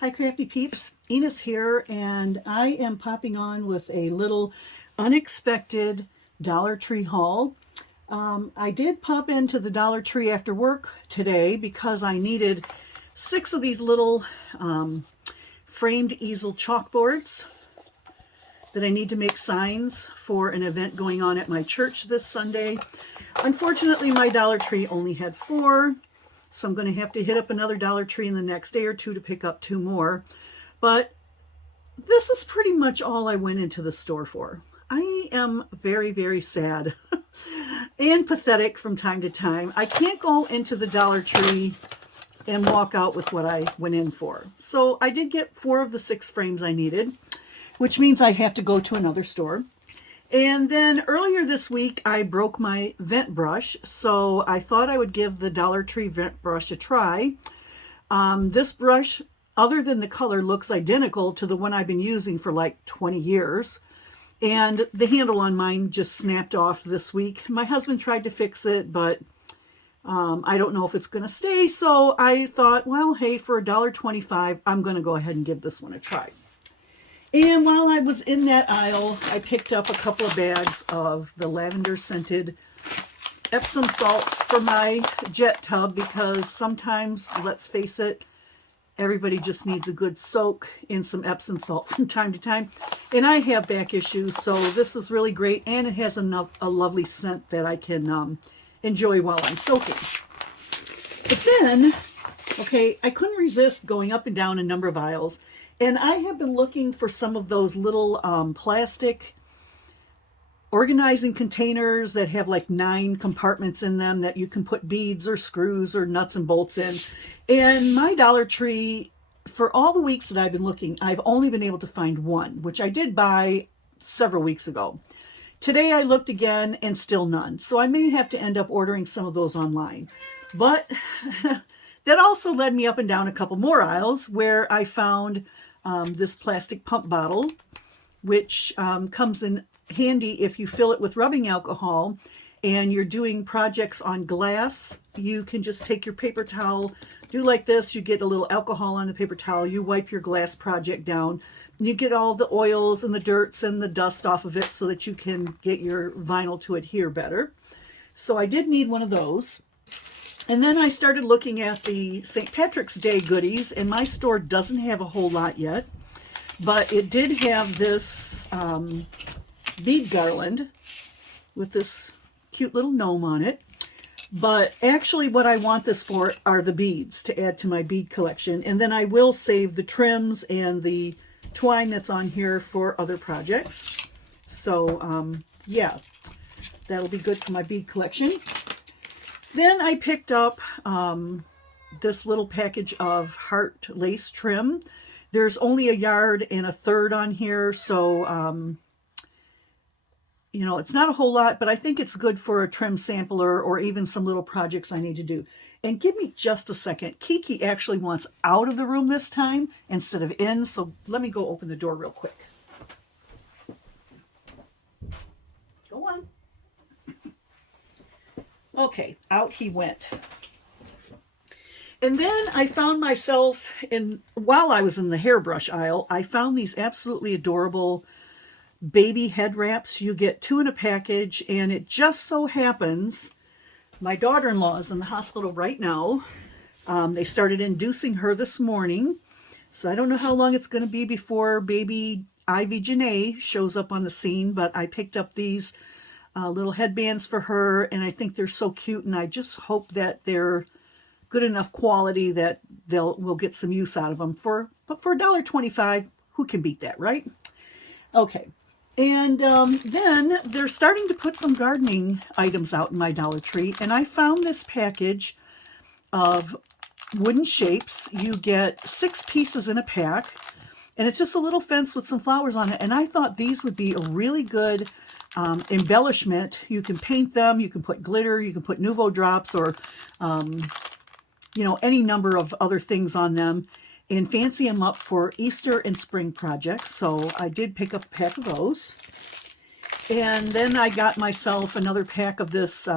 Hi Crafty Peeps, Enis here, and I am popping on with a little unexpected Dollar Tree haul. I did pop into the Dollar Tree after work today because I needed 6 of these little framed easel chalkboards that I need to make signs for an event going on at my church this Sunday. Unfortunately, my Dollar Tree only had 4. So I'm going to have to hit up another Dollar Tree in the next day or two to pick up 2 more. But this is pretty much all I went into the store for. I am very, very sad and pathetic from time to time. I can't go into the Dollar Tree and walk out with what I went in for. So I did get 4 of the 6 frames I needed, which means I have to go to another store. And then earlier this week, I broke my vent brush, so I thought I would give the Dollar Tree vent brush a try. This brush, other than the color, looks identical to the one I've been using for like 20 years. And the handle on mine just snapped off this week. My husband tried to fix it, but I don't know if it's going to stay. So I thought, well, hey, for $1.25, I'm going to go ahead and give this one a try. And while I was in that aisle, I picked up a couple of bags of the lavender scented Epsom salts for my jet tub because sometimes, let's face it, everybody just needs a good soak in some Epsom salt from time to time. And I have back issues, so this is really great. And it has a lovely scent that I can enjoy while I'm soaking. But then, okay, I couldn't resist going up and down a number of aisles. And I have been looking for some of those little plastic organizing containers that have like 9 compartments in them that you can put beads or screws or nuts and bolts in. And my Dollar Tree, for all the weeks that I've been looking, I've only been able to find 1, which I did buy several weeks ago. Today I looked again and still none. So I may have to end up ordering some of those online. But that also led me up and down a couple more aisles where I found this plastic pump bottle, which comes in handy if you fill it with rubbing alcohol and you're doing projects on glass. You can just take your paper towel, do like this, you get a little alcohol on the paper towel, you wipe your glass project down, you get all the oils and the dirts and the dust off of it so that you can get your vinyl to adhere better. So I did need one of those. And then I started looking at the St. Patrick's Day goodies, and my store doesn't have a whole lot yet, but it did have this bead garland with this cute little gnome on it. But actually what I want this for are the beads to add to my bead collection, and then I will save the trims and the twine that's on here for other projects. So yeah, that'll be good for my bead collection. Then I picked up this little package of heart lace trim. There's only 1 yard and 1/3 on here, so you know, it's not a whole lot, but I think it's good for a trim sampler or even some little projects I need to do. And give me just a second. Kiki actually wants out of the room this time instead of in, so let me go open the door real quick. Go on. Okay, out he went. And then I found myself while I was in the hairbrush aisle, I found these absolutely adorable baby head wraps. You get 2 in a package, and it just so happens my daughter-in-law is in the hospital right now. They started inducing her this morning, so I don't know how long it's going to be before baby Ivy Janae shows up on the scene, but I picked up these little headbands for her, and I think they're so cute, and I just hope that they're good enough quality that we'll get some use out of them. But for $1.25, who can beat that, right? Okay, and then they're starting to put some gardening items out in my Dollar Tree, and I found this package of wooden shapes. You get 6 pieces in a pack, and it's just a little fence with some flowers on it, and I thought these would be a really good embellishment. You can paint them, you can put glitter, you can put Nuvo drops, or you know, any number of other things on them, and fancy them up for Easter and spring projects. So I did pick up a pack of those. And then I got myself another pack of this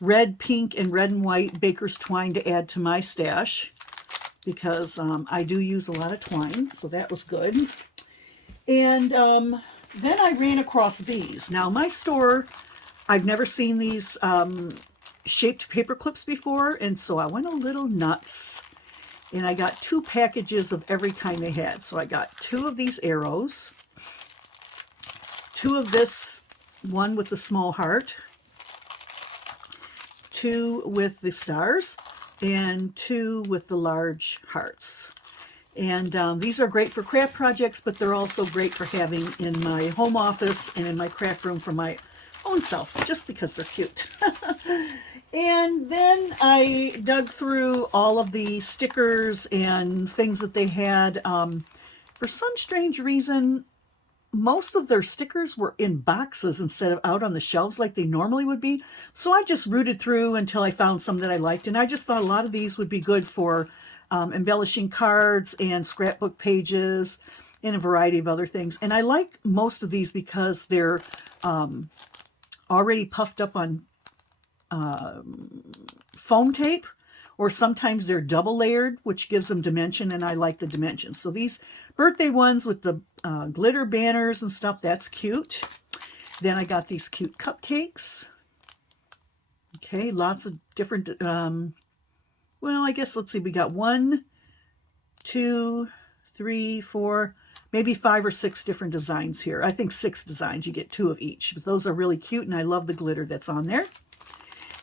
red, pink, and red and white baker's twine to add to my stash. because I do use a lot of twine, so that was good. And then I ran across these. Now, my store, I've never seen these shaped paper clips before, and so I went a little nuts. And I got 2 packages of every kind they had. So I got 2 of these arrows, 2 of this, one with the small heart, 2 with the stars, and 2 with the large hearts. And these are great for craft projects, but they're also great for having in my home office and in my craft room for my own self, just because they're cute. And then I dug through all of the stickers and things that they had. For some strange reason, most of their stickers were in boxes instead of out on the shelves like they normally would be. So I just rooted through until I found some that I liked. And I just thought a lot of these would be good for embellishing cards and scrapbook pages and a variety of other things. And I like most of these because they're already puffed up on foam tape, or sometimes they're double layered, which gives them dimension, and I like the dimension. So these birthday ones with the glitter banners and stuff, that's cute. Then I got these cute cupcakes. Okay, lots of different, well, I guess, let's see, we got 1, 2, 3, 4, maybe 5 or 6 different designs here. I think 6 designs, you get 2 of each. But those are really cute, and I love the glitter that's on there.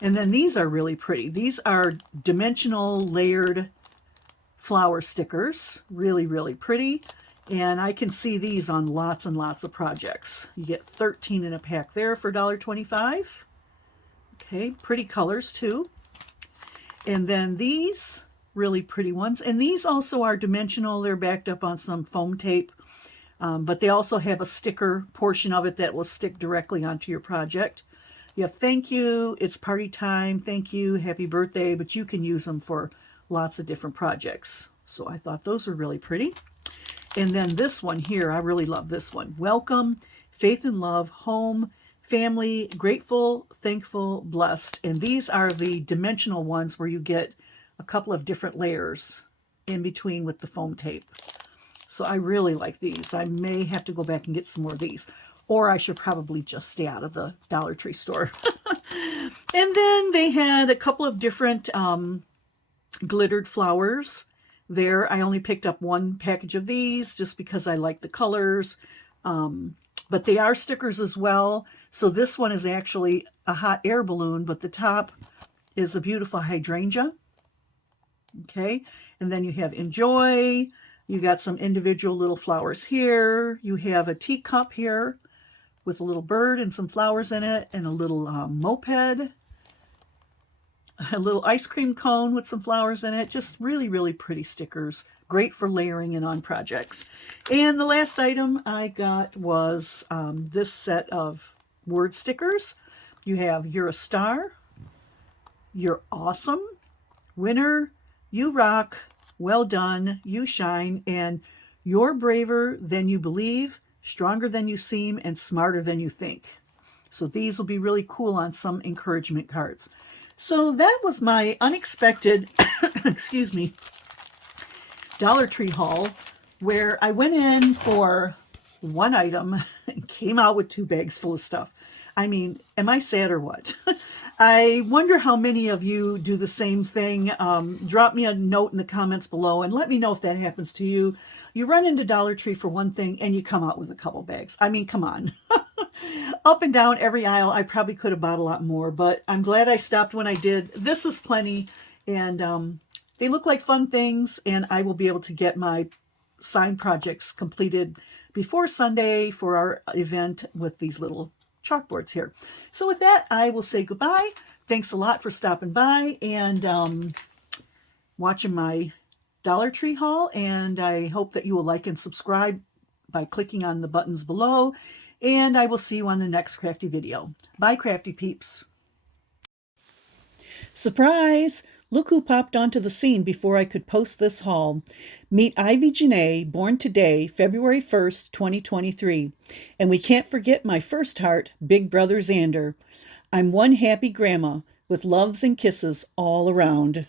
And then these are really pretty. These are dimensional layered flower stickers. Really, really pretty. And I can see these on lots and lots of projects. You get 13 in a pack there for $1.25. Okay, pretty colors too. And then these really pretty ones. And these also are dimensional. They're backed up on some foam tape. But they also have a sticker portion of it that will stick directly onto your project. You have thank you, it's party time, thank you, happy birthday, but you can use them for lots of different projects. So I thought those were really pretty. And then this one here, I really love this one. Welcome, faith and love, home, family, grateful, thankful, blessed. And these are the dimensional ones where you get a couple of different layers in between with the foam tape. So I really like these. I may have to go back and get some more of these. Or I should probably just stay out of the Dollar Tree store. And then they had a couple of different glittered flowers there. I only picked up 1 package of these just because I like the colors. But they are stickers as well. So this one is actually a hot air balloon, but the top is a beautiful hydrangea. Okay, and then you have enjoy. You got some individual little flowers here. You have a teacup here with a little bird and some flowers in it, and a little moped, a little ice cream cone with some flowers in it. Just really, really pretty stickers. Great for layering in on projects. And the last item I got was this set of word stickers. You have you're a star, you're awesome, winner, you rock, well done, you shine, and you're braver than you believe, stronger than you seem, and smarter than you think. So these will be really cool on some encouragement cards. So that was my unexpected, excuse me, Dollar Tree haul, where I went in for 1 item and came out with 2 bags full of stuff. I mean, am I sad or what? I wonder how many of you do the same thing. Drop me a note in the comments below and let me know if that happens to you. You run into Dollar Tree for one thing and you come out with a couple bags. I mean, come on. Up and down every aisle, I probably could have bought a lot more, but I'm glad I stopped when I did. This is plenty, and they look like fun things, and I will be able to get my sign projects completed before Sunday for our event with these little chalkboards here. So with that, I will say goodbye. Thanks a lot for stopping by and watching my Dollar Tree haul, and I hope that you will like and subscribe by clicking on the buttons below, and I will see you on the next crafty video. Bye, Crafty Peeps. Surprise! Look who popped onto the scene before I could post this haul. Meet Ivy Janae, born today, February 1st, 2023. And we can't forget my first heart, Big Brother Xander. I'm one happy grandma with loves and kisses all around.